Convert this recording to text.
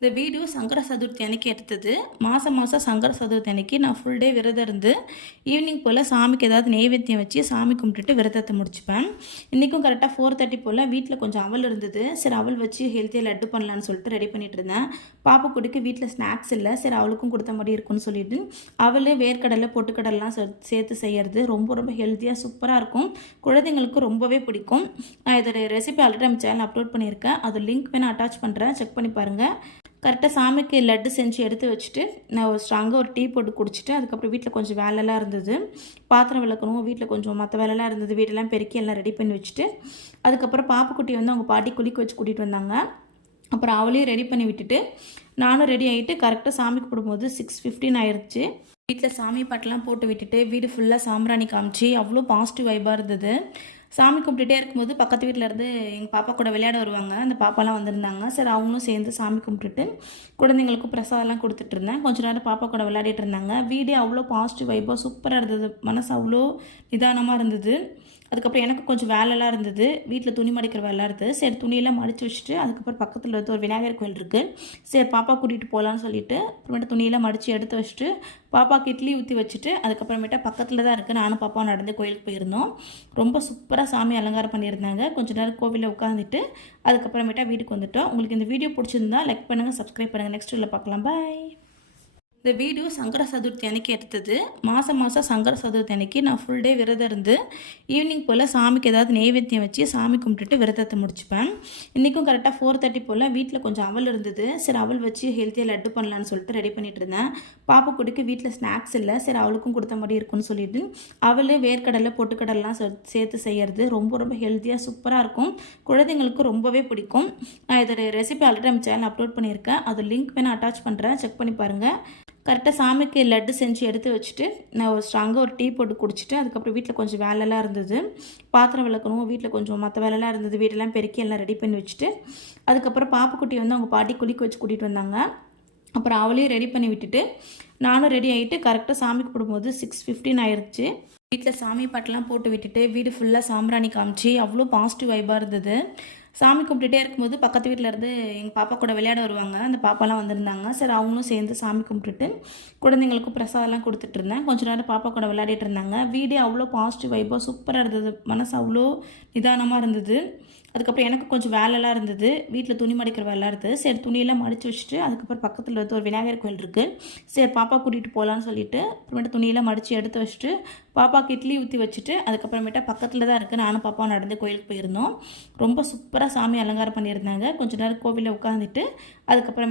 இந்த வீடியோ சங்கர சதுர்த்தி அன்னைக்கு எடுத்தது. மாதம் மாதம் சங்கர சதுர்த்தி அன்னைக்கு நான் ஃபுல் டே விரதம் இருந்து ஈவினிங் போல் சாமிக்கு ஏதாவது நெய்வேத்தியம் வச்சு சாமி கும்பிட்டுட்டு விரதத்தை முடிச்சுப்பேன். இன்றைக்கும் கரெக்டாக 4:30 போல் வீட்டில் கொஞ்சம் அவல் இருந்தது. சரி அவல் வச்சு ஹெல்த்தியாக லட்டு பண்ணலான்னு சொல்லிட்டு ரெடி பண்ணிட்டு இருந்தேன். பாப்பா குட்டிக்கு வீட்டில் ஸ்நாக்ஸ் இல்லை, சரி அவளுக்கும் கொடுத்த மாதிரி இருக்குன்னு சொல்லிட்டு அவள் வேர்க்கடலை பொட்டுக்கடலாம் சேர்த்து செய்கிறது ரொம்ப ரொம்ப ஹெல்த்தியாக சூப்பராக இருக்கும். குழந்தைங்களுக்கு ரொம்பவே பிடிக்கும். நான் இதோட ரெசிபி ஆல்ரெடி நம்ம சேனல் அப்லோட் பண்ணியிருக்கேன். அது லிங்க் வேணால் அட்டாச் பண்ணுறேன், செக் பண்ணி பாருங்கள். கரெக்டாக சாமிக்கு லட்டு செஞ்சு எடுத்து வச்சுட்டு நான் ஸ்ட்ராங்காக ஒரு டீ போட்டு குடிச்சிட்டு அதுக்கப்புறம் வீட்டில் கொஞ்சம் வேலைலாம் இருந்தது. பாத்திரம் விளக்கணும், வீட்டில் கொஞ்சம் மற்ற வேலைலாம் இருந்தது. வீடெல்லாம் பெருக்கி எல்லாம் ரெடி பண்ணி வச்சுட்டு அதுக்கப்புறம் பாப்புக்குட்டி அவங்க பாட்டி குளிக்க வச்சு கூட்டிகிட்டு வந்தாங்க. அப்புறம் அவளையும் ரெடி பண்ணி விட்டுட்டு நானும் ரெடி ஆகிட்டு கரெக்டாக சாமி கும்பிடும்போது 6:15 ஆயிடுச்சு. வீட்டில் சாமி பாட்டெலாம் போட்டு விட்டுட்டு வீடு ஃபுல்லாக சாம்பிராணி காமிச்சு அவ்வளோ பாசிட்டிவ் வைப்பாக இருந்தது. சாமி கும்பிட்டுட்டே இருக்கும்போது பக்கத்து வீட்டில் இருந்து எங்கள் பாப்பா கூட விளையாட வருவாங்க. அந்த பாப்பாலாம் வந்திருந்தாங்க. சரி அவங்களும் சேர்ந்து சாமி கும்பிட்டுட்டு குழந்தைங்களுக்கும் பிரசாதம்லாம் கொடுத்துட்டு இருந்தேன். கொஞ்சம் நேரம் பாப்பா கூட விளையாடிட்டு இருந்தாங்க. வீடே அவ்வளோ பாசிட்டிவ் வைப்பாக சூப்பராக இருந்தது. மனசு அவ்வளோ நிதானமாக இருந்தது. அதுக்கப்புறம் எனக்கு கொஞ்சம் வேலைலாம் இருந்தது. வீட்டில் துணி மடிக்கிற வேலை இருந்தது. சரி துணியெல்லாம் மடித்து வச்சுட்டு அதுக்கப்புறம் பக்கத்தில் வந்து ஒரு விநாயகர் கோயில் இருக்குது. சரி பாப்பா கூட்டிகிட்டு போகலான்னு சொல்லிட்டு அப்புறமேட்டு துணியெல்லாம் மடித்து எடுத்து வச்சுட்டு பாப்பாவுக்கு இட்லி ஊற்றி வச்சுட்டு அதுக்கப்புறமேட்டா பக்கத்தில் தான் இருக்குது. நானும் பாப்பாவும் நடந்து கோயிலுக்கு போயிருந்தோம். ரொம்ப சூப்பராக சாமி அலங்காரம் பண்ணியிருந்தாங்க. கொஞ்சம் நேரம் கோவிலில் உட்காந்துட்டு அதுக்கப்புறமேட்டா வீட்டுக்கு வந்துட்டோம். உங்களுக்கு இந்த வீடியோ பிடிச்சிருந்தா லைக் பண்ணுங்கள், சப்ஸ்கிரைப் பண்ணுங்கள். நெக்ஸ்ட் வீடியோவில் பார்க்கலாம். பாய். இந்த வீடியோ சங்கர சதுர்த்தி அன்னைக்கு எடுத்தது. மாதம் மாதம் சங்கர சதுர்த்தி அன்னைக்கு நான் ஃபுல் டே விரதம் இருந்து ஈவினிங் போல் சாமிக்கு ஏதாவது நெய்வேத்தியம் வச்சு சாமி கும்பிட்டுட்டு விரதத்தை முடிச்சுப்பேன். இன்றைக்கும் கரெக்டாக 4:30 போல் வீட்டில் கொஞ்சம் அவல் இருந்தது. சரி அவல் வச்சு ஹெல்த்தியாக லட்டு பண்ணலான்னு சொல்லிட்டு ரெடி பண்ணிட்டு இருந்தேன். பாப்பா குட்டிக்கு வீட்டில் ஸ்நாக்ஸ் இல்லை, சரி அவளுக்கும் கொடுத்த மாதிரி இருக்குன்னு சொல்லிட்டு அவள் வேர்க்கடலை பொட்டுக்கடலாம் சேர்த்து செய்கிறது ரொம்ப ரொம்ப ஹெல்த்தியாக சூப்பராக இருக்கும். குழந்தைங்களுக்கு ரொம்பவே பிடிக்கும். நான் இதோட ரெசிபி ஆல்ரெடி நம்ம சேனல் அப்லோட் பண்ணியிருக்கேன். அது லிங்க் வேணால் அட்டாச் பண்ணுறேன், செக் பண்ணி பாருங்கள். கரெக்டாக சாமிக்கு லட்டு செஞ்சு எடுத்து வச்சுட்டு நான் ஸ்ட்ராங்காக ஒரு டீ போட்டு குடிச்சிட்டு அதுக்கப்புறம் வீட்டில் கொஞ்சம் வேலைலாம் இருந்தது. பாத்திரம் விளக்கணும், வீட்டில் கொஞ்சம் மற்ற வேலைலாம் இருந்தது. வீடெல்லாம் பெருக்கி எல்லாம் ரெடி பண்ணி வச்சுட்டு அதுக்கப்புறம் பாப்புக்குட்டி அவங்க பாட்டி குளிக்க வச்சு கூட்டிகிட்டு வந்தாங்க. அப்புறம் அவளையும் ரெடி பண்ணி விட்டுட்டு நானும் ரெடி ஆகிட்டு கரெக்டாக சாமி கும்பிடும்போது 6:15 ஆயிடுச்சு. வீட்டில் சாமி பாட்டெலாம் போட்டு விட்டுட்டு வீடு ஃபுல்லாக சாம்பிராணி காமிச்சு அவ்வளோ பாசிட்டிவ் வைப்பாக இருந்தது. சாமி கும்பிட்டுட்டே இருக்கும்போது பக்கத்து வீட்டில் இருந்து எங்கள் பாப்பா கூட விளையாட வருவாங்க. அந்த பாப்பாலாம் வந்திருந்தாங்க. சரி அவங்களும் சேர்ந்து சாமி கும்பிட்டுட்டு குழந்தைங்களுக்கும் பிரசாதம்லாம் கொடுத்துட்டு இருந்தேன். கொஞ்சம் நேரம் பாப்பா கூட விளையாடிட்டு இருந்தாங்க. வீடே அவ்வளோ பாசிட்டிவ் வைப்பாக சூப்பராக இருந்தது. மனசு அவ்வளோ நிதானமாக இருந்தது. அதுக்கப்புறம் எனக்கு கொஞ்சம் வேலைலாம் இருந்தது. வீட்டில் துணி மடிக்கிற வேலை இருந்தது. சரி துணியெல்லாம் மடித்து வச்சுட்டு அதுக்கப்புறம் பக்கத்தில் வந்து ஒரு விநாயகர் கோயில் இருக்குது. சரி பாப்பா கூட்டிகிட்டு போகலான்னு சொல்லிட்டு அப்புறமேட்டு துணியெல்லாம் மடித்து எடுத்து வச்சுட்டு பாப்பாவுக்கு இட்லி ஊற்றி வச்சுட்டு அதுக்கப்புறமேட்டா பக்கத்தில் தான் இருக்குது. நானும் பாப்பாவும் நடந்து கோயிலுக்கு போயிருந்தோம். ரொம்ப சூப்பராக சாமி அலங்காரம் பண்ணியிருந்தாங்க. கொஞ்சம் நேரம் கோவிலில் உட்காந்துட்டு அதுக்கப்புறமேட்டு